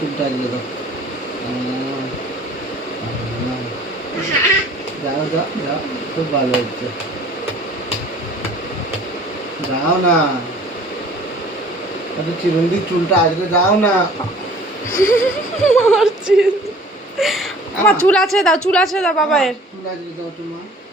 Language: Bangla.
দাও যাও না আরে চিরঞ্জিত চুলটা আজকে যাও না আমার চুল আমার চুল আছে দাও চুল আছে দাও বাবা এর চুল আছে দাও